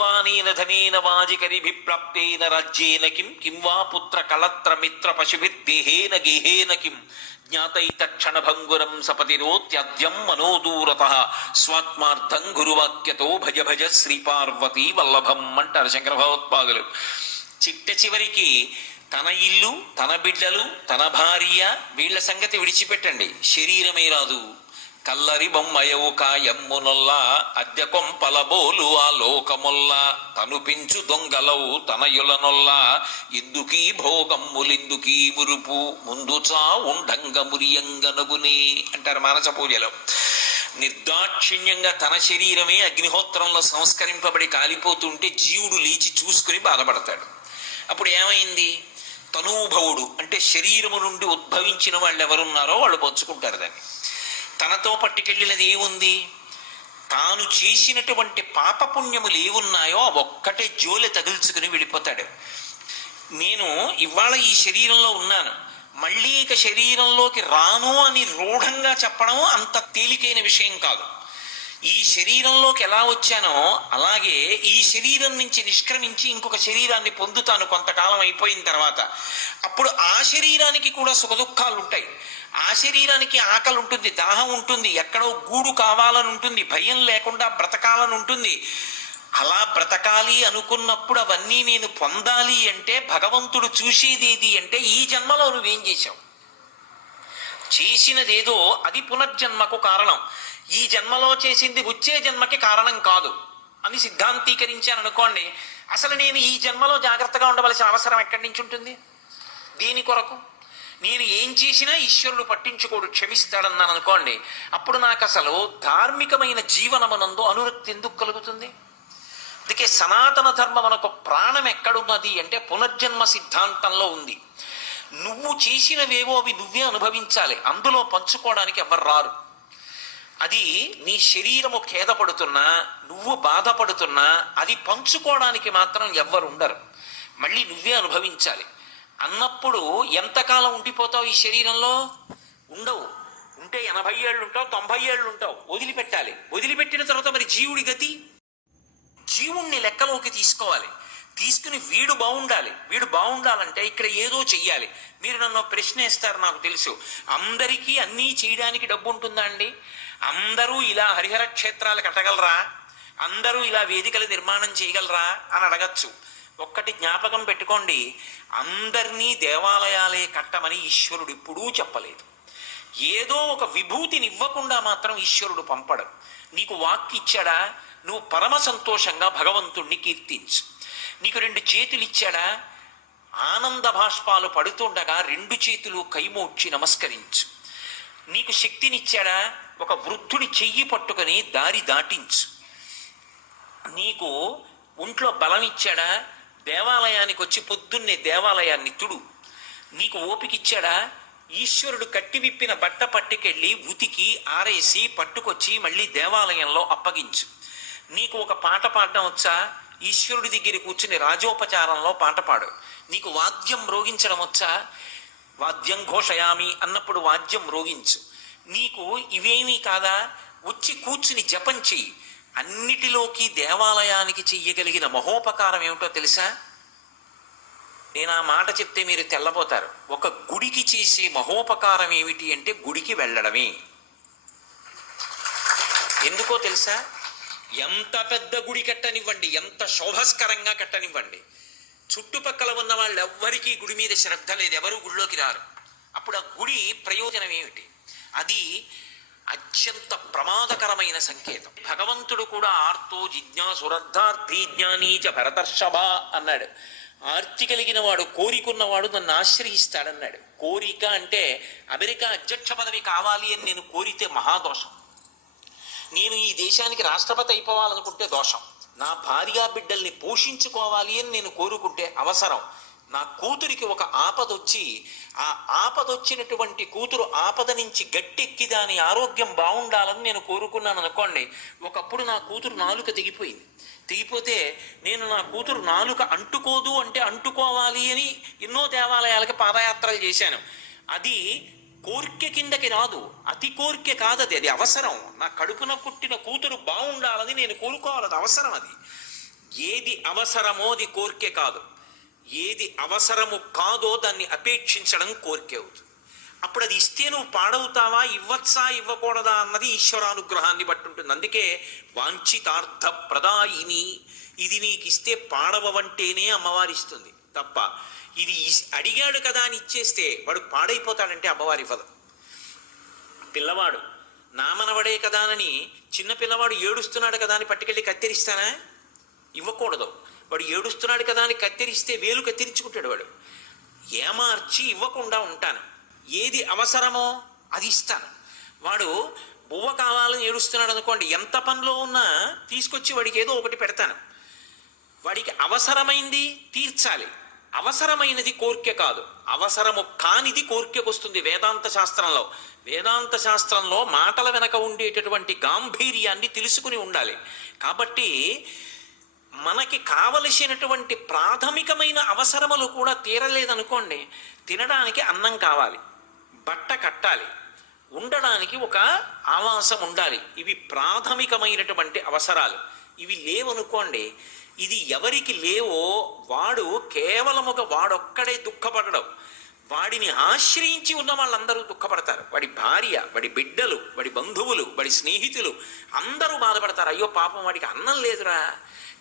వానేన ధనేన వాజికరిభిప్రాప్తేన రాజ్యేన కిం వా పుత్ర కళత్ర మిత్ర పశుభిర్దేహేన గేహేన కిం జ్ఞాతైతక్షణభంగురం సపతిరోత్యద్యం మనోదూరతః స్వాత్మార్థం గురువాక్యతో భజ భజ శ్రీపార్వతీ వల్లభం అంటారు శంకర భగవత్పాదులు. చిట్ట చివరికి తన ఇల్లు, తన బిడ్డలు, తన భార్య వీళ్ల సంగతి విడిచిపెట్టండి, శరీరమే రాదు. కల్లరి బొమ్మయవు కాయమ్మునొల్లా అద్దె కొంపలబోలు ఆ లోకముల్లా తను పెంచు దొంగలవు తనయులనొల్లా ఎందుకీ భోగమ్ములిందుకీ మురుపు ముందు చావుండంగ మురియంగనగునే అంటారు మానస పూజలో. నిర్దాక్షిణ్యంగా తన శరీరమే అగ్నిహోత్రంలో సంస్కరింపబడి కాలిపోతుంటే జీవుడు లేచి చూసుకుని బాధపడతాడు. అప్పుడు ఏమైంది? తనూభవుడు అంటే శరీరము నుండి ఉద్భవించిన వాళ్ళు ఎవరున్నారో వాళ్ళు పంచుకుంటారు దాన్ని. తనతో పట్టుకెళ్ళినది ఏముంది? తాను చేసినటువంటి పాపపుణ్యములు ఏమున్నాయో ఒక్కటే జోలె తగుల్చుకుని వెళ్ళిపోతాడు. నేను ఇవాళ ఈ శరీరంలో ఉన్నాను, మళ్ళీ ఇక శరీరంలోకి రాను అని రూఢంగా చెప్పడం అంత తేలికైన విషయం కాదు. ఈ శరీరంలోకి ఎలా వచ్చానో అలాగే ఈ శరీరం నుంచి నిష్క్రమించి ఇంకొక శరీరాన్ని పొందుతాను కొంతకాలం అయిపోయిన తర్వాత. అప్పుడు ఆ శరీరానికి కూడా సుఖదుఖాలు ఉంటాయి. ఆ శరీరానికి ఆకలి ఉంటుంది, దాహం ఉంటుంది, ఎక్కడో గూడు కావాలని ఉంటుంది, భయం లేకుండా బ్రతకాలని ఉంటుంది. అలా బ్రతకాలి అనుకున్నప్పుడు అవన్నీ నేను పొందాలి అంటే భగవంతుడు చూసేది ఏది అంటే ఈ జన్మలో నువ్వేం చేశావు, చేసినదేదో అది పునర్జన్మకు కారణం. ఈ జన్మలో చేసింది వచ్చే జన్మకి కారణం కాదు అని సిద్ధాంతీకరించాను అనుకోండి. అసలు నేను ఈ జన్మలో జాగ్రత్తగా ఉండవలసిన అవసరం ఎక్కడి నుంచి ఉంటుంది? దీని కొరకు నేను ఏం చేసినా ఈశ్వరుడు పట్టించుకోడు, క్షమిస్తాడన్నాను అనుకోండి. అప్పుడు నాకు అసలు ధార్మికమైన జీవనమునందు అనురక్తి ఎందుకు కలుగుతుంది? అందుకే సనాతన ధర్మం మనకు ప్రాణం ఎక్కడున్నది అంటే పునర్జన్మ సిద్ధాంతంలో ఉంది. నువ్వు చేసినవేవో అవి నువ్వే అనుభవించాలి, అందులో పంచుకోవడానికి ఎవరు రారు. అది నీ శరీరము ఖేదపడుతున్నా, నువ్వు బాధపడుతున్నా అది పంచుకోవడానికి మాత్రం ఎవ్వరు ఉండరు, మళ్ళీ నువ్వే అనుభవించాలి. అన్నప్పుడు ఎంతకాలం ఉండిపోతావు ఈ శరీరంలో? ఉండవు. ఉంటే 80 ఏళ్ళు ఉంటావు, 90 ఏళ్ళు ఉంటావు, వదిలిపెట్టాలి. వదిలిపెట్టిన తర్వాత మరి జీవుడి గతి? జీవుణ్ణి లెక్కలోకి తీసుకోవాలి. తీసుకుని వీడు బాగుండాలి. వీడు బాగుండాలంటే ఇక్కడ ఏదో చెయ్యాలి. మీరు నన్ను ప్రశ్న వేస్తారు, నాకు తెలుసు. అందరికీ అన్నీ చేయడానికి డబ్బు ఉంటుందా అండి? అందరూ ఇలా హరిహర క్షేత్రాలు కట్టగలరా? అందరూ ఇలా వేదికలు నిర్మాణం చేయగలరా అని అడగచ్చు. ఒక్కటి జ్ఞాపకం పెట్టుకోండి, అందరినీ దేవాలయాలే కట్టమని ఈశ్వరుడు ఎప్పుడూ చెప్పలేదు. ఏదో ఒక విభూతిని ఇవ్వకుండా మాత్రం ఈశ్వరుడు పంపడు. నీకు వాక్కు ఇచ్చాడా, నువ్వు పరమ సంతోషంగా భగవంతుణ్ణి కీర్తించు. నీకు 2 చేతులు ఇచ్చాడా, ఆనంద భాష్పాలు పడుతుండగా 2 చేతులు కైమోడ్చి నమస్కరించు. నీకు శక్తినిచ్చాడా, ఒక వృద్ధుడి చెయ్యి పట్టుకొని దారి దాటించు. నీకు ఒంట్లో బలం ఇచ్చాడా, దేవాలయానికి వచ్చి పొద్దున్నే దేవాలయాన్ని తుడు. నీకు ఓపికిచ్చాడా, ఈశ్వరుడు కట్టి విప్పిన బట్ట పట్టుకెళ్ళి ఉతికి ఆరేసి పట్టుకొచ్చి మళ్ళీ దేవాలయంలో అప్పగించు. నీకు ఒక పాట పాడడం వచ్చా, ఈశ్వరుడి దగ్గర కూర్చుని రాజోపచారంలో పాట పాడు. నీకు వాద్యం మ్రోగించడం వచ్చా, వాద్యం ఘోషయామి అన్నప్పుడు వాద్యం మ్రోగించు. నీకు ఇవేమీ కాదా, వచ్చి కూర్చుని జపం చెయ్యి. అన్నిటిలోకి దేవాలయానికి చెయ్యగలిగిన మహోపకారం ఏమిటో తెలుసా? నేను ఆ మాట చెప్తే మీరు తెల్లబోతారు. ఒక గుడికి చేసే మహోపకారం ఏమిటి అంటే గుడికి వెళ్ళడమే. ఎందుకో తెలుసా? ఎంత పెద్ద గుడి కట్టనివ్వండి, ఎంత శోభస్కరంగా కట్టనివ్వండి, చుట్టుపక్కల ఉన్న వాళ్ళు ఎవ్వరికీ గుడి మీద శ్రద్ధ లేదు, ఎవరు గుడిలోకి రారు. అప్పుడు ఆ గుడి ప్రయోజనం ఏమిటి? అది అత్యంత ప్రమాదకరమైన సంకేతం. భగవంతుడు కూడా ఆర్తో జిజ్ఞాసురర్థార్థి జ్ఞానీచ భరతర్షభ అన్నాడు. ఆర్తి కలిగిన వాడు, కోరికున్నవాడు నన్ను ఆశ్రయిస్తాడన్నాడు. కోరిక అంటే అమెరికా అధ్యక్ష పదవి కావాలి అని నేను కోరితే మహాదోషం. నేను ఈ దేశానికి రాష్ట్రపతి అయిపోవాలనుకుంటే దోషం. నా భార్యా బిడ్డల్ని పోషించుకోవాలి అని నేను కోరుకుంటే అవసరం. నా కూతురికి ఒక ఆపదొచ్చి ఆ ఆపదొచ్చినటువంటి కూతురు ఆపద నుంచి గట్టెక్కి దాని ఆరోగ్యం బాగుండాలని నేను కోరుకున్నాను అనుకోండి. ఒకప్పుడు నా కూతురు నాలుక తెగిపోయింది. తెగిపోతే నేను నా కూతురు నాలుక అంటుకోదు అంటే అంటుకోవాలి అని ఎన్నో దేవాలయాలకి పాదయాత్రలు చేశాను. అది కోరిక కిందకి రాదు, అతి కోరిక కాదది, అది అవసరం. నా కడుపున పుట్టిన కూతురు బాగుండాలని నేను కోరుకోవాలి, అది అవసరం. అది ఏది అవసరమో అది కోరికే కాదు, ఏది అవసరము కాదో దాన్ని అపేక్షించడం కోరికే అవుతుంది. అప్పుడు అది ఇస్తే నువ్వు పాడవుతావా, ఇవ్వచ్చా ఇవ్వకూడదా అన్నది ఈశ్వరానుగ్రహాన్ని బట్టి ఉంటుంది. అందుకే వాంఛితార్థ ప్రదాయిని, ఇది నీకు ఇస్తే పాడవంటేనే అమ్మవారి ఇస్తుంది తప్ప ఇది అడిగాడు కదా అని ఇచ్చేస్తే వాడు పాడైపోతాడంటే అమ్మవారి ఇవ్వదు. పిల్లవాడు నా మనవడే కదా అని చిన్న పిల్లవాడు ఏడుస్తున్నాడు కదా అని పట్టుకెళ్ళి కత్తిరిస్తానా? ఇవ్వకూడదు. వాడు ఏడుస్తున్నాడు కదా అని కత్తిరిస్తే వేలు కత్తిరించుకుంటాడు వాడు. ఏమార్చి ఇవ్వకుండా ఉంటాను. ఏది అవసరమో అది ఇస్తాను. వాడు బువ్వ కావాలని ఏడుస్తున్నాడు అనుకోండి, ఎంత పనిలో ఉన్నా తీసుకొచ్చి వాడికి ఏదో ఒకటి పెడతాను. వాడికి అవసరమైంది తీర్చాలి. అవసరమైనది కోరిక కాదు, అవసరము కానిది కోరికకు వస్తుంది. వేదాంత శాస్త్రంలో మాటల వెనక ఉండేటటువంటి గాంభీర్యాన్ని తెలుసుకుని ఉండాలి. కాబట్టి మనకి కావలసినటువంటి ప్రాథమికమైన అవసరములు కూడా తీరలేదనుకోండి, తినడానికి అన్నం కావాలి, బట్ట కట్టాలి, ఉండడానికి ఒక ఆవాసం ఉండాలి. ఇవి ప్రాథమికమైనటువంటి అవసరాలు. ఇవి లేవనుకోండి, ఇది ఎవరికి లేవో వాడు కేవలం వాడొక్కడే దుఃఖపడడం, వాడిని ఆశ్రయించి ఉన్న వాళ్ళందరూ దుఃఖపడతారు. వాడి భార్య, వాడి బిడ్డలు, వాడి బంధువులు, వాడి స్నేహితులు అందరూ బాధపడతారు. అయ్యో పాపం వాడికి అన్నం లేదురా,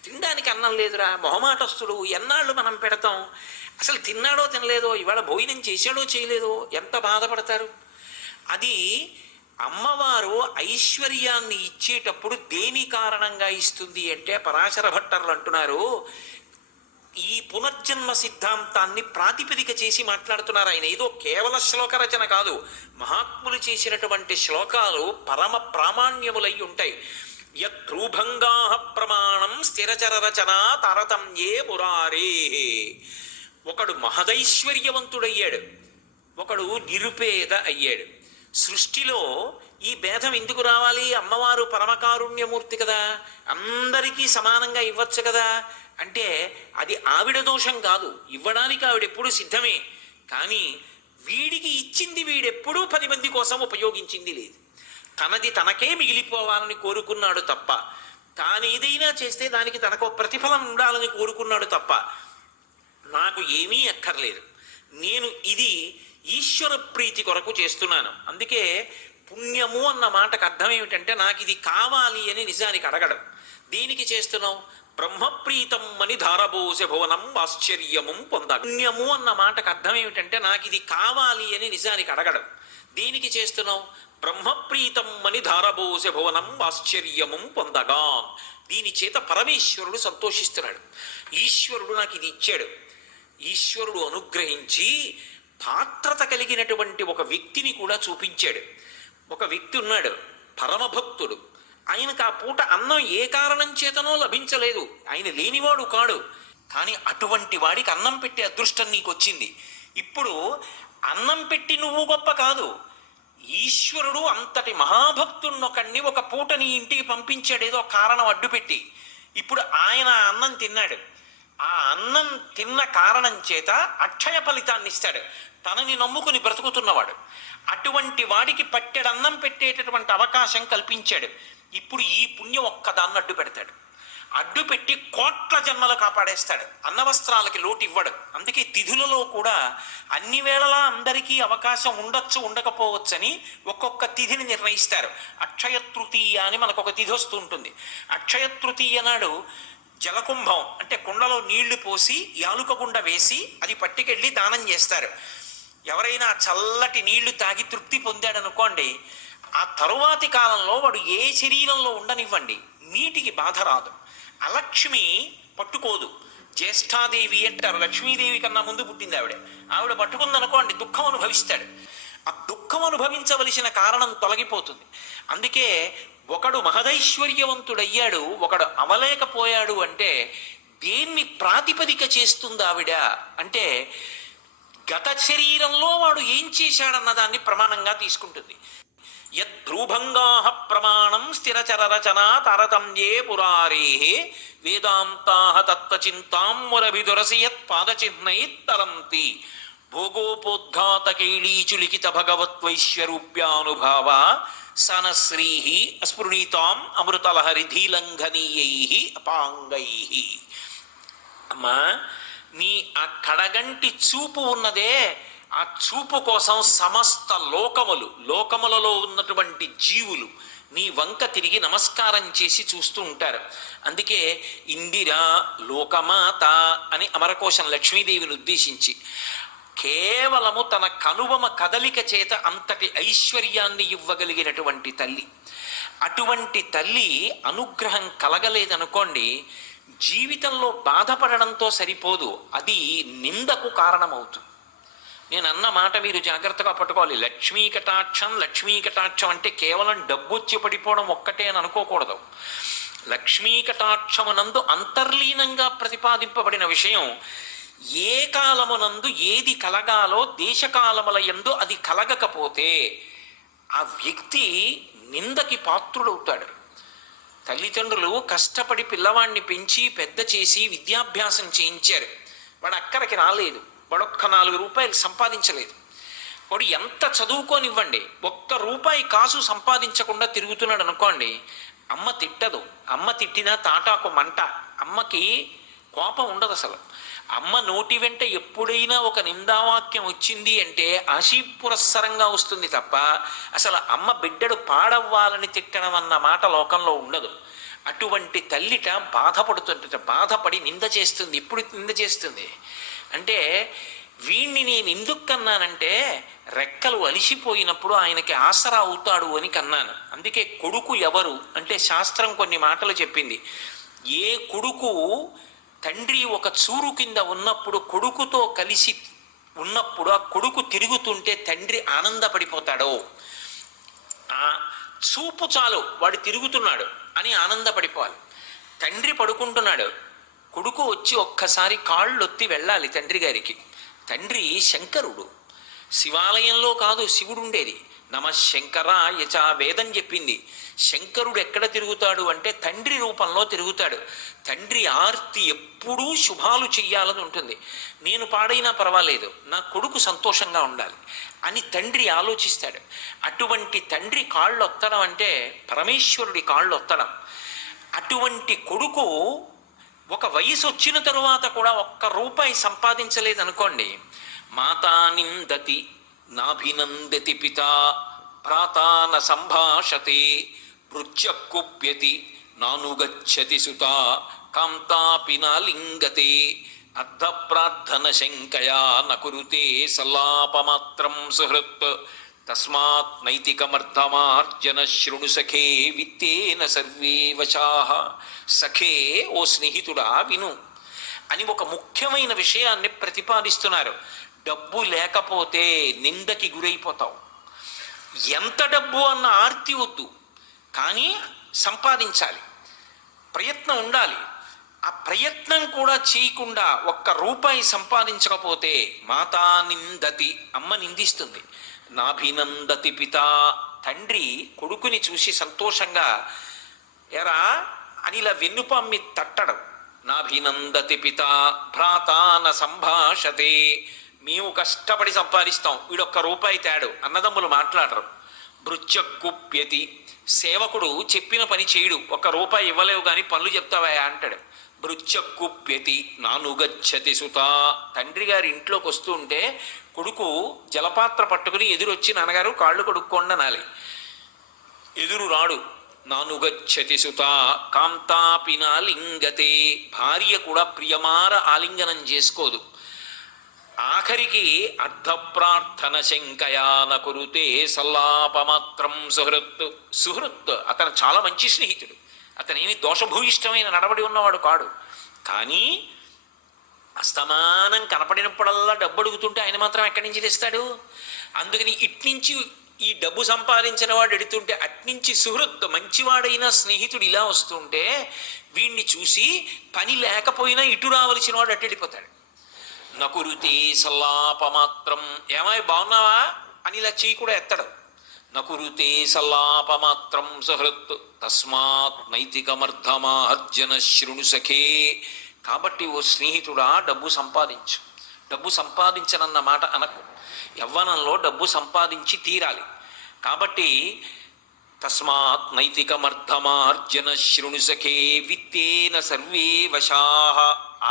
తినడానికి అన్నం లేదురా, మొహమాటస్తుడు, ఎన్నాళ్ళు మనం పెడతాం, అసలు తిన్నాడో తినలేదో, ఇవాళ భోజనం చేశాడో చేయలేదో, ఎంత బాధపడతారు. అది అమ్మవారు ఐశ్వర్యాన్ని ఇచ్చేటప్పుడు దేని కారణంగా ఇస్తుంది అంటే పరాశర భట్టర్లు అంటున్నారు, ఈ పునర్జన్మ సిద్ధాంతాన్ని ప్రాతిపదిక చేసి మాట్లాడుతున్నారు ఆయన. ఏదో కేవల శ్లోక రచన కాదు, మహాత్ములు చేసినటువంటి శ్లోకాలు పరమ ప్రామాణ్యములై ఉంటాయి. యద్రూభంగా ప్రమాణం స్థిరచర రచన తారతమ్యే మురారే. ఒకడు మహదైశ్వర్యవంతుడయ్యాడు, ఒకడు నిరుపేద అయ్యాడు. సృష్టిలో ఈ భేదం ఎందుకు రావాలి? అమ్మవారు పరమకారుణ్యమూర్తి కదా, అందరికీ సమానంగా ఇవ్వచ్చు కదా అంటే అది ఆవిడ దోషం కాదు. ఇవ్వడానికి ఆవిడెప్పుడు సిద్ధమే. కానీ వీడికి ఇచ్చింది వీడెప్పుడూ 10 మంది కోసం ఉపయోగించింది లేదు. తనది తనకే మిగిలిపోవాలని కోరుకున్నాడు తప్ప, తాను ఏదైనా చేస్తే దానికి తనకు ప్రతిఫలం ఉండాలని కోరుకున్నాడు తప్ప నాకు ఏమీ అక్కర్లేదు, నేను ఇది ఈశ్వర ప్రీతి కొరకు చేస్తున్నాను. అందుకే పుణ్యము అన్న మాటకు అర్థం ఏమిటంటే నాకు ఇది కావాలి అని నిజానికి అడగడం. దేనికి చేస్తున్నావు? బ్రహ్మప్రీతం అని ధారబోసే భువనం ఆశ్చర్యము పొంద. పుణ్యము అన్న మాటకు అర్థం ఏమిటంటే నాకు ఇది కావాలి అని నిజానికి అడగడం. దేనికి చేస్తున్నావు? బ్రహ్మప్రీతం అని ధారబోసే భువనం ఆశ్చర్యము పొందగా. దీని చేత పరమేశ్వరుడు సంతోషిస్తున్నాడు. ఈశ్వరుడు నాకు ఇది ఇచ్చాడు. ఈశ్వరుడు అనుగ్రహించి పాత్రత కలిగినటువంటి ఒక వ్యక్తిని కూడా చూపించాడు. ఒక వ్యక్తి ఉన్నాడు, పరమభక్తుడు. ఆయనకు ఆ పూట అన్నం ఏ కారణం చేతనో లభించలేదు, ఆయన లేనివాడు కాడు. కానీ అటువంటి వాడికి అన్నం పెట్టే అదృష్టం నీకు వచ్చింది. ఇప్పుడు అన్నం పెట్టి నువ్వు గొప్ప కాదు, ఈశ్వరుడు అంతటి మహాభక్తున్నొకడిని ఒక పూట నీ ఇంటికి పంపించాడు ఏదో కారణం అడ్డుపెట్టి. ఇప్పుడు ఆయన అన్నం తిన్నాడు. ఆ అన్నం తిన్న కారణం చేత అక్షయ ఫలితాన్ని ఇస్తాడు, తనని నమ్ముకుని బ్రతుకుతున్నవాడు. అటువంటి వాడికి పట్టెడన్నం పెట్టేటటువంటి అవకాశం కల్పించాడు. ఇప్పుడు ఈ పుణ్యం ఒక్కదాన్ని అడ్డు పెడతాడు. అడ్డు పెట్టి కోట్ల జన్మలు కాపాడేస్తాడు. అన్నవస్త్రాలకి లోటు ఇవ్వడు. అందుకే తిథులలో కూడా అన్ని వేళలా అందరికీ అవకాశం ఉండొచ్చు ఉండకపోవచ్చని ఒక్కొక్క తిథిని నిర్ణయిస్తారు. అక్షయ తృతీయ అని మనకు ఒక తిథి వస్తూ ఉంటుంది. అక్షయ తృతీయ నాడు జలకుంభం అంటే కుండలో నీళ్లు పోసి యాలుక గుండ వేసి అది పట్టుకెళ్ళి దానం చేస్తారు. ఎవరైనా చల్లటి నీళ్లు తాగి తృప్తి పొందాడనుకోండి, ఆ తరువాతి కాలంలో వాడు ఏ శరీరంలో ఉండనివ్వండి నీటికి బాధ రాదు. అలక్ష్మి పట్టుకోదు. జ్యేష్ఠాదేవి అంటారు, లక్ష్మీదేవి కన్నా ముందు పుట్టింది ఆవిడ. ఆవిడ పట్టుకుందనుకోండి దుఃఖం అనుభవిస్తాడు. ఆ దుఃఖం అనుభవించవలసిన కారణం తొలగిపోతుంది. అందుకే ఒకడు మహదైశ్వర్యవంతుడయ్యాడు, ఒకడు అవలేకపోయాడు అంటే దేన్ని ప్రాతిపదిక చేస్తుంది ఆవిడ అంటే గత శరీరంలో వాడు ఏం చేశాడన్న దాన్ని ప్రమాణంగా తీసుకుంటుంది. యద్రూభంగా ప్రమాణం స్థిరచర రచన తారతమ్యే పురారే వేదాంతా తత్వచింతాం మురభిదురసి యత్ పాదచిహ్నై తరంతి భోగోపోద్ఘాతకైళీచులిఖిత భగవత్వైశ్వరూప్యానుభావ సనశ్రీ అస్ఫురణీతాం అమృతలహరిధీలంఘనీయై అపాంగై. అమ్మా, నీ ఆ కడగంటి చూపు ఉన్నదే, ఆ చూపు కోసం సమస్త లోకములలో ఉన్నటువంటి జీవులు నీ వంక తిరిగి నమస్కారం చేసి చూస్తూ ఉంటారు. అందుకే ఇందిరా లోకమాత అని అమరకోశం లక్ష్మీదేవిని ఉద్దేశించి కేవలము తన కనుబొమ కదలిక చేత అంతటి ఐశ్వర్యాన్ని ఇవ్వగలిగినటువంటి తల్లి. అటువంటి తల్లి అనుగ్రహం కలగలేదనుకోండి, జీవితంలో బాధపడడంతో సరిపోదు, అది నిందకు కారణమవుతుంది. నేను అన్న మాట మీరు జాగ్రత్తగా పట్టుకోవాలి. లక్ష్మీ కటాక్షం అంటే కేవలం డబ్బు వచ్చి పడిపోవడం ఒక్కటే అని అనుకోకూడదు. లక్ష్మీ కటాక్షమునందు అంతర్లీనంగా ప్రతిపాదింపబడిన విషయం, ఏ కాలమునందు ఏది కలగాలో దేశకాలముల యందు అది కలగకపోతే ఆ వ్యక్తి నిందకి పాత్రుడవుతాడు. తల్లిదండ్రులు కష్టపడి పిల్లవాడిని పెంచి పెద్ద చేసి విద్యాభ్యాసం చేయించారు. వాడు అక్కడికి రాలేదు, వాడొక్క 4 రూపాయలు సంపాదించలేదు. వాడు ఎంత చదువుకోనివ్వండి, ఒక్క రూపాయి కాసు సంపాదించకుండా తిరుగుతున్నాడు అనుకోండి, అమ్మ తిట్టదు. అమ్మ తిట్టినా తాటాకు మంట. అమ్మకి కోపం ఉండదు అసలు. అమ్మ నోటి వెంట ఎప్పుడైనా ఒక నిందావాక్యం వచ్చింది అంటే ఆశీపురస్సరంగా వస్తుంది తప్ప అసలు అమ్మ బిడ్డడు పాడవ్వాలని తిట్టడం అన్న మాట లోకంలో ఉండదు. అటువంటి తల్లిట బాధపడి నింద చేస్తుంది. ఎప్పుడు నింద చేస్తుంది అంటే, వీణ్ణి నేను ఎందుకు కన్నానంటే రెక్కలు అలిసిపోయినప్పుడు ఆయనకి ఆసరా అవుతాడు అని కన్నాను. అందుకే కొడుకు ఎవరు అంటే శాస్త్రం కొన్ని మాటలు చెప్పింది. ఏ కొడుకు తండ్రి ఒక చూరు కింద ఉన్నప్పుడు కొడుకుతో కలిసి ఉన్నప్పుడు ఆ కొడుకు తిరుగుతుంటే తండ్రి ఆనందపడిపోతాడో, ఆ చూపు చాలు వాడు తిరుగుతున్నాడు అని ఆనందపడిపోవాలి. తండ్రి పడుకుంటున్నాడు, కొడుకు వచ్చి ఒక్కసారి కాళ్ళొత్తి వెళ్ళాలి తండ్రి గారికి. తండ్రి శంకరుడు, శివాలయంలో కాదు శివుడు ఉండేది. నమ శంకరాయ వేదం చెప్పింది. శంకరుడు ఎక్కడ తిరుగుతాడు అంటే తండ్రి రూపంలో తిరుగుతాడు. తండ్రి ఆర్తి ఎప్పుడూ శుభాలు చెయ్యాలని ఉంటుంది. నేను పాడైనా పర్వాలేదు, నా కొడుకు సంతోషంగా ఉండాలి అని తండ్రి ఆలోచిస్తాడు. అటువంటి తండ్రి కాళ్ళు ఒత్తడం అంటే పరమేశ్వరుడి కాళ్ళు ఒత్తడం. అటువంటి కొడుకు ఒక వయసు వచ్చిన తరువాత కూడా ఒక్క రూపాయి సంపాదించలేదనుకోండి, మాతా నిందతి నాభినందతి పిత ప్రాతాన సంభాషతే పృచ్ఛకుప్యతి నానుగచ్చతి సుత కాంతాపి నాలింగతే అర్ధ ప్రార్థన శంకయా నకురుతే సల్లాపమాత్రం సుహృత్ తస్మాత్ నైతికమర్ధమార్జన శృణు సఖే విత్తేన సర్వే వచాః. సఖే, ఓ స్నేహితుడా విను అని ఒక ముఖ్యమైన విషయాన్ని ప్రతిపాదిస్తున్నారు. డబ్బు లేకపోతే నిందకి గురైపోతావు. ఎంత డబ్బు అన్న ఆర్తి వద్దు, కానీ సంపాదించాలి, ప్రయత్నం ఉండాలి. ఆ ప్రయత్నం కూడా చేయకుండా ఒక్క రూపాయి సంపాదించకపోతే మాతా నిందతి, అమ్మ నిందిస్తుంది. నాభినందతి పిత, తండ్రి కొడుకుని చూసి సంతోషంగా ఎరా అని ఇలా వెన్నుపమ్మి తట్టడం. నాభినందతి పిత భ్రాతాన సంభాషతే, మేము కష్టపడి సంపాదిస్తాం, వీడొక్క రూపాయి తేడు, అన్నదమ్ములు మాట్లాడరు. భృత్యకుప్యతి, సేవకుడు చెప్పిన పని చేయడు, ఒక్క రూపాయి ఇవ్వలేవు కానీ పనులు చెప్తావా అంటాడు. భృత్యకుప్యతి నానుగచ్చతి సుత, తండ్రి గారి ఇంట్లోకి వస్తూ ఉంటే కొడుకు జలపాత్ర పట్టుకుని ఎదురొచ్చి నాన్నగారు కాళ్ళు కడుక్కోండి అనాలి. ఎదురు రాడు. నానుగచ్చతి సుత కాంతాపి నాలింగతే, భార్య కూడా ప్రియమార ఆలింగనం చేసుకోదు. ఆఖరికి అర్ధప్రార్థన శంకయాన కురుతే సల్లాపమాత్రం సుహృత్. అతను చాలా మంచి స్నేహితుడు, అతనేమి దోషభూయిష్టమైన నడవడి ఉన్నవాడు కాడు. కానీ అస్తమానం కనపడినప్పుడల్లా డబ్బు అడుగుతుంటే ఆయన మాత్రం ఎక్కడి నుంచి తెస్తాడు? అందుకని ఇట్నుంచి ఈ డబ్బు సంపాదించిన వాడు ఎడుతుంటే అట్నుంచి సుహృత్ మంచివాడైన స్నేహితుడు ఇలా వస్తుంటే వీణ్ణి చూసి పని లేకపోయినా ఇటు రావలసిన వాడు అట్టెడిపోతాడు. నకురుతే సల్లాపమాత్రం, ఏమాయి బాగున్నావా అని ఇలా చెయ్యి కూడా ఎత్తడం. నకురుతే సల్లాపమాత్రం సుహృత్ తస్మాత్ నైతికమర్ధమార్జన శృణు సఖే. కాబట్టి ఓ స్నేహితుడా, డబ్బు సంపాదించు. డబ్బు సంపాదించనన్న మాట అనకు. యవ్వనంలో డబ్బు సంపాదించి తీరాలి. కాబట్టి తస్మాత్ నైతికమర్థమార్జన శృణు సఖే విత్తేన సర్వే వశాః.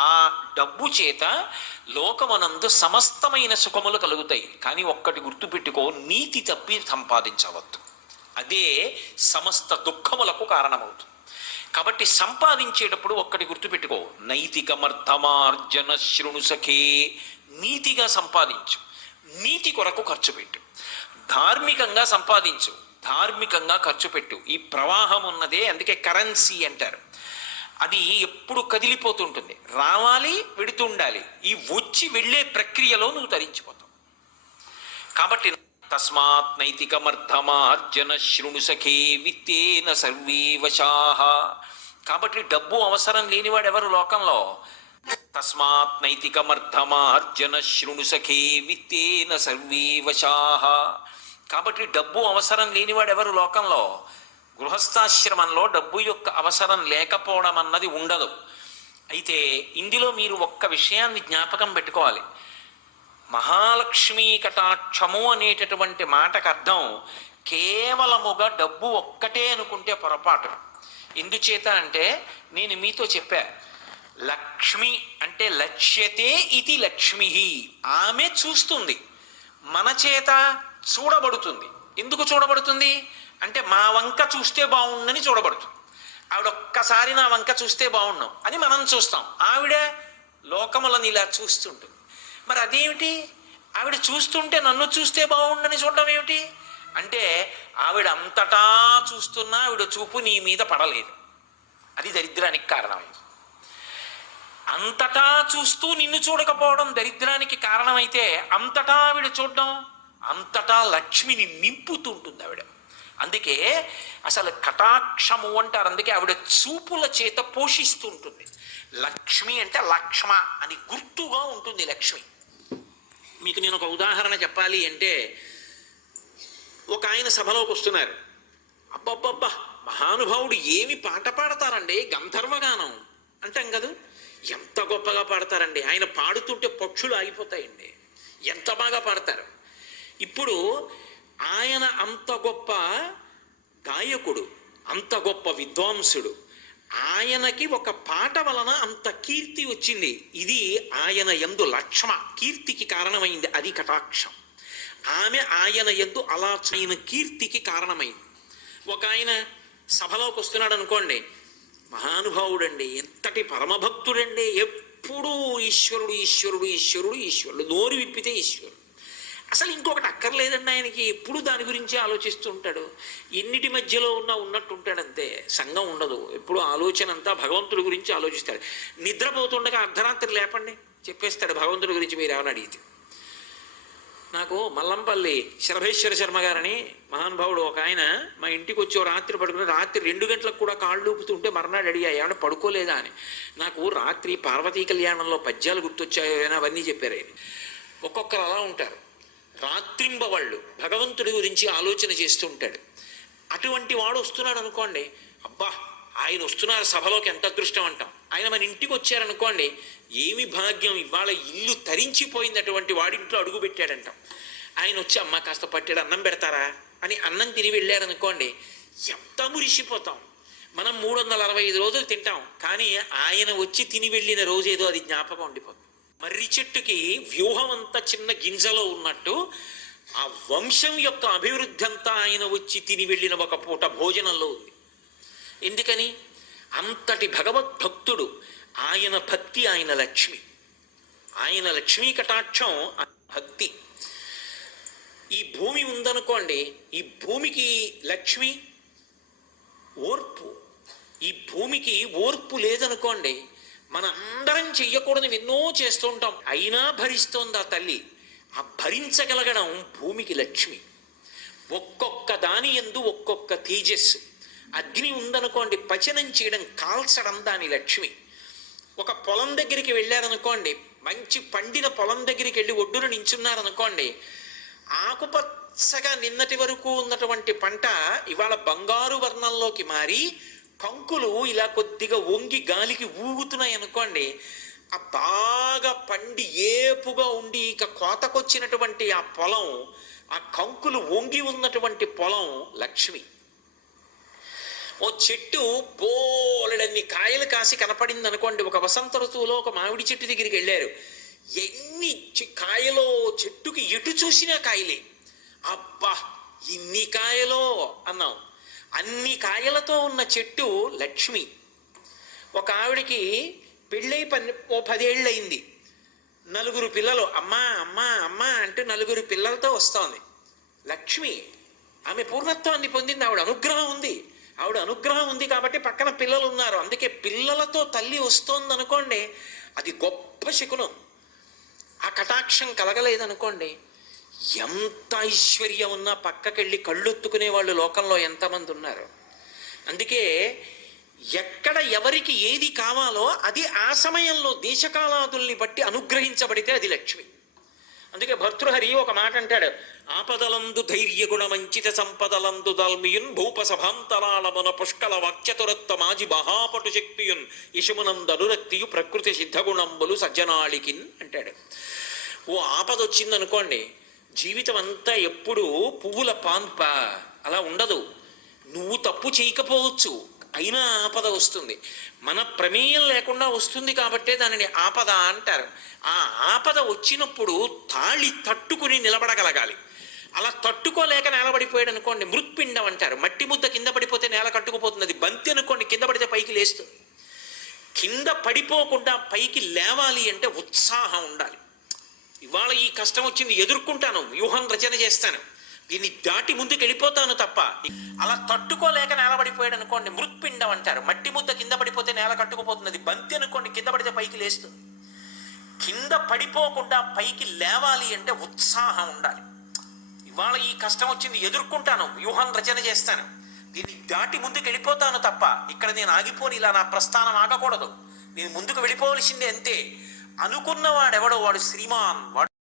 ఆ డబ్బు చేత లోకమనందు సమస్తమైన సుఖములు కలుగుతాయి. కానీ ఒక్కటి గుర్తుపెట్టుకో, నీతి తప్పి సంపాదించవద్దు. అదే సమస్త దుఃఖములకు కారణమవుతుంది. కాబట్టి సంపాదించేటప్పుడు ఒక్కటి గుర్తుపెట్టుకో, నైతికమర్థమార్జన శృణు సఖే. నీతిగా సంపాదించు, నీతి కొరకు ఖర్చు పెట్టు. ధార్మికంగా సంపాదించు, ధార్మికంగా ఖర్చు పెట్టు. ఈ ప్రవాహం ఉన్నదే, అందుకే కరెన్సీ అంటారు. అది ఎప్పుడు కదిలిపోతుంటుంది, రావాలి వెడుతుండాలి. ఈ వచ్చి వెళ్ళే ప్రక్రియలో నువ్వు తరించిపోతావు. కాబట్టి తస్మాత్ నైతికమర్థమార్జన శృణు సఖే విత్తేన సర్వే వశాః. కాబట్టి డబ్బు అవసరం లేనివాడు ఎవరు లోకంలో? తస్మాత్ నైతికమర్థమార్జన శృణు సఖే విత్తేన సర్వే వశాః. కాబట్టి డబ్బు అవసరం లేనివాడు ఎవరు లోకంలో? గృహస్థాశ్రమంలో డబ్బు యొక్క అవసరం లేకపోవడం అన్నది ఉండదు. అయితే ఇందులో మీరు ఒక్క విషయాన్ని జ్ఞాపకం పెట్టుకోవాలి. మహాలక్ష్మీ కటాక్షము అనేటటువంటి మాటకు అర్థం కేవలముగా డబ్బు ఒక్కటే అనుకుంటే పొరపాటు. ఎందుచేత అంటే నేను మీతో చెప్పా, లక్ష్మి అంటే లక్ష్యతే ఇది లక్ష్మి. ఆమె చూస్తుంది, మన చేత చూడబడుతుంది. ఎందుకు చూడబడుతుంది అంటే మా వంక చూస్తే బాగుండని చూడబడుతుంది. ఆవిడ ఒక్కసారి నా వంక చూస్తే బాగున్నాం అని మనం చూస్తాం. ఆవిడ లోకములను ఇలా చూస్తుంటుంది. మరి అదేమిటి? ఆవిడ చూస్తుంటే నన్ను చూస్తే బాగుండని చూడడం ఏమిటి అంటే, ఆవిడ అంతటా చూస్తున్నా ఆవిడ చూపు నీ మీద పడలేదు. అది దరిద్రానికి కారణమైంది. అంతటా చూస్తూ నిన్ను చూడకపోవడం దరిద్రానికి కారణమైతే, అంతటా ఆవిడ చూడడం, అంతటా లక్ష్మిని నింపుతుంటుంది ఆవిడ. అందుకే అసలు కటాక్షము అంటారు. అందుకే ఆవిడ చూపుల చేత పోషిస్తుంటుంది. లక్ష్మి అంటే లక్ష్మ అని గుర్తుగా ఉంటుంది లక్ష్మి. మీకు నేను ఒక ఉదాహరణ చెప్పాలి అంటే, ఒక ఆయన సభలోకి వస్తున్నారు. అబ్బబ్బబ్బా, మహానుభావుడు ఏమి పాట పాడతారండి, గంధర్వగానం అంటాం కదా. ఎంత గొప్పగా పాడతారండి, ఆయన పాడుతుంటే పక్షులు ఆగిపోతాయండి, ఎంత బాగా పాడతారు. ఇప్పుడు ఆయన అంత గొప్ప గాయకుడు, అంత గొప్ప విద్వాంసుడు. ఆయనకి ఒక పాట వలన అంత కీర్తి వచ్చింది. ఇది ఆయన యందు లక్ష్మ కీర్తికి కారణమైంది. అది కటాక్షం. ఆమె ఆయన యందు అలా చేయన కీర్తికి కారణమైంది. ఒక ఆయన సభలోకి వస్తున్నాడు అనుకోండి, మహానుభావుడండి, ఎంతటి పరమభక్తుడండి, ఎప్పుడూ ఈశ్వరుడు ఈశ్వరుడు ఈశ్వరుడు ఈశ్వరుడు, నోరు విప్పితే ఈశ్వరుడు. అసలు ఇంకొకటి అక్కర్లేదండి ఆయనకి, ఎప్పుడు దాని గురించి ఆలోచిస్తూ ఉంటాడు. ఎన్నిటి మధ్యలో ఉన్నట్టు ఉంటాడంతే, సంఘం ఉండదు. ఎప్పుడు ఆలోచన అంతా భగవంతుడి గురించి ఆలోచిస్తాడు. నిద్రపోతుండగా అర్ధరాత్రి లేపండి చెప్పేస్తాడు భగవంతుడి గురించి మీరు ఏమని అడిగితే. నాకు మల్లంపల్లి శరభేశ్వర శర్మ గారని మహానుభావుడు ఒక ఆయన మా ఇంటికి వచ్చి రాత్రి పడుకుని, రాత్రి 2 గంటలకు కూడా కాళ్ళు ఊపుతుంటే మర్నాడు అడిగా ఏమైనా పడుకోలేదా అని. నాకు రాత్రి పార్వతీ కళ్యాణంలో పద్యాలు గుర్తొచ్చాయో అని అవన్నీ చెప్పారు ఆయన. ఒక్కొక్కరు అలా ఉంటారు, రాత్రింబవళ్ళు భగవంతుడి గురించి ఆలోచన చేస్తూ ఉంటాడు. అటువంటి వాడు వస్తున్నాడు అనుకోండి, అబ్బా ఆయన వస్తున్నారు సభలోకి, ఎంత అదృష్టం అంటాం. ఆయన మన ఇంటికి వచ్చారనుకోండి, ఏమి భాగ్యం, ఇవాళ ఇల్లు తరించిపోయింది, అటువంటి వాడింట్లో అడుగు పెట్టాడంటాం. ఆయన వచ్చి అమ్మ కాస్త పట్టెడు అన్నం పెడతారా అని అన్నం తిని వెళ్ళారనుకోండి, ఎంత మురిసిపోతాం. మనం 365 రోజులు తింటాం, కానీ ఆయన వచ్చి తిని వెళ్ళిన రోజేదో అది జ్ఞాపకం ఉండిపోతుంది. మర్రి చెట్టుకి వ్యూహం అంతా చిన్న గింజలో ఉన్నట్టు ఆ వంశం యొక్క అభివృద్ధి అంతా ఆయన వచ్చి తిని వెళ్ళిన ఒక పూట భోజనంలో ఉంది. ఎందుకని? అంతటి భగవద్భక్తుడు. ఆయన భక్తి ఆయన లక్ష్మి, ఆయన లక్ష్మీ కటాక్షం భక్తి. ఈ భూమి ఉందనుకోండి, ఈ భూమికి లక్ష్మి ఓర్పు. ఈ భూమికి ఓర్పు లేదనుకోండి, మనందరం చెయ్యకూడదు ఎన్నో చేస్తూ ఉంటాం, అయినా భరిస్తోంది ఆ తల్లి. ఆ భరించగలగడం భూమికి లక్ష్మి. ఒక్కొక్క దాని యందు ఒక్కొక్క తేజస్సు. అగ్ని ఉందనుకోండి, పచనం చేయడం, కాల్చడం దాని లక్ష్మి. ఒక పొలం దగ్గరికి వెళ్ళారనుకోండి, మంచి పండిన పొలం దగ్గరికి వెళ్ళి ఒడ్డున నించున్నారనుకోండి, ఆకుపచ్చగా నిన్నటి వరకు ఉన్నటువంటి పంట ఇవాళ బంగారు వర్ణంలోకి మారి కంకులు ఇలా కొద్దిగా వంగి గాలికి ఊగుతున్నాయి అనుకోండి, ఆ బాగా పండి ఏపుగా ఉండి ఇక కోతకొచ్చినటువంటి ఆ పొలం, ఆ కంకులు వంగి ఉన్నటువంటి పొలం లక్ష్మి. ఓ చెట్టు బోలెడన్ని కాయలు కాసి కనపడింది అనుకోండి. ఒక వసంత ఋతువులో ఒక మామిడి చెట్టు దగ్గరికి వెళ్ళారు. ఎన్ని కాయలో, చెట్టుకి ఎటు చూసినా కాయలే. అబ్బా ఇన్ని కాయలో అన్నాం. అన్ని కాయలతో ఉన్న చెట్టు లక్ష్మి. ఒక ఆవిడికి పెళ్ళై ఓ 10 ఏళ్ళయింది. 4 పిల్లలు. అమ్మా అమ్మా అమ్మా అంటూ 4 పిల్లలతో వస్తోంది. లక్ష్మి ఆమె పూర్ణత్వాన్ని పొందింది. ఆవిడ అనుగ్రహం ఉంది. ఆవిడ అనుగ్రహం ఉంది కాబట్టి పక్కన పిల్లలు ఉన్నారు. అందుకే పిల్లలతో తల్లి వస్తోంది అనుకోండి, అది గొప్ప శకునం. ఆ కటాక్షం కలగలేదనుకోండి, ఎంత ఐశ్వర్యం ఉన్నా పక్కకెళ్ళి కళ్ళొత్తుకునే వాళ్ళు లోకంలో ఎంతమంది ఉన్నారు. అందుకే ఎక్కడ ఎవరికి ఏది కావాలో అది ఆ సమయంలో దేశకాలాదుల్ని బట్టి అనుగ్రహించబడితే అది లక్ష్మి. అందుకే భర్తృహరి ఒక మాట అంటాడు, ఆపదలందు ధైర్య గుణమంచిత సంపదలందు దాల్మియున్ భూపసభాంతరాళమున పుష్కల వాక్యతురత్వ మాజి మహాపటు శక్తియున్ ఇషమునందు అనురక్తియు ప్రకృతి సిద్ధగుణంబులు సజ్జనాళికిన్ అంటాడు. ఓ ఆపద వచ్చిందనుకోండి, జీవితం అంతా ఎప్పుడు పువ్వుల పాన్ప అలా ఉండదు. నువ్వు తప్పు చేయకపోవచ్చు, అయినా ఆపద వస్తుంది. మన ప్రమేయం లేకుండా వస్తుంది కాబట్టే దానిని ఆపద అంటారు. ఆ ఆపద వచ్చినప్పుడు తాళి తట్టుకుని నిలబడగలగాలి. అలా తట్టుకోలేక నేలబడిపోయాడు అనుకోండి, మృత్పిండం అంటారు. మట్టి ముద్ద కింద పడిపోతే నేల కట్టుకుపోతుంది. అది బంతి అనుకోండి, కింద పడితే పైకి లేస్తుంది. కింద పడిపోకుండా పైకి లేవాలి అంటే ఉత్సాహం ఉండాలి. ఇవాళ ఈ కష్టం వచ్చింది, ఎదుర్కొంటాను, వ్యూహం రచన చేస్తాను, దీన్ని దాటి ముందుకు వెళ్ళిపోతాను తప్ప. అలా తట్టుకోలేక నేలబడిపోయాడు అనుకోండి, మృత్పిండం అంటారు. మట్టి ముద్ద కింద పడిపోతే నేల కట్టుకుపోతుంది. అది బంతి అనుకోండి, కింద పడితే పైకి లేస్తుంది. కింద పడిపోకుండా పైకి లేవాలి అంటే ఉత్సాహం ఉండాలి. ఇవాళ ఈ కష్టం వచ్చింది, ఎదుర్కొంటాను, వ్యూహం రచన చేస్తాను, దీన్ని దాటి ముందుకు వెళ్ళిపోతాను తప్ప ఇక్కడ నేను ఆగిపోని, ఇలా నా ప్రస్థానం ఆగకూడదు, నేను ముందుకు వెళ్ళిపోవలసిందే అంతే అనుకున్నవాడెవడో వాడు శ్రీమాన్.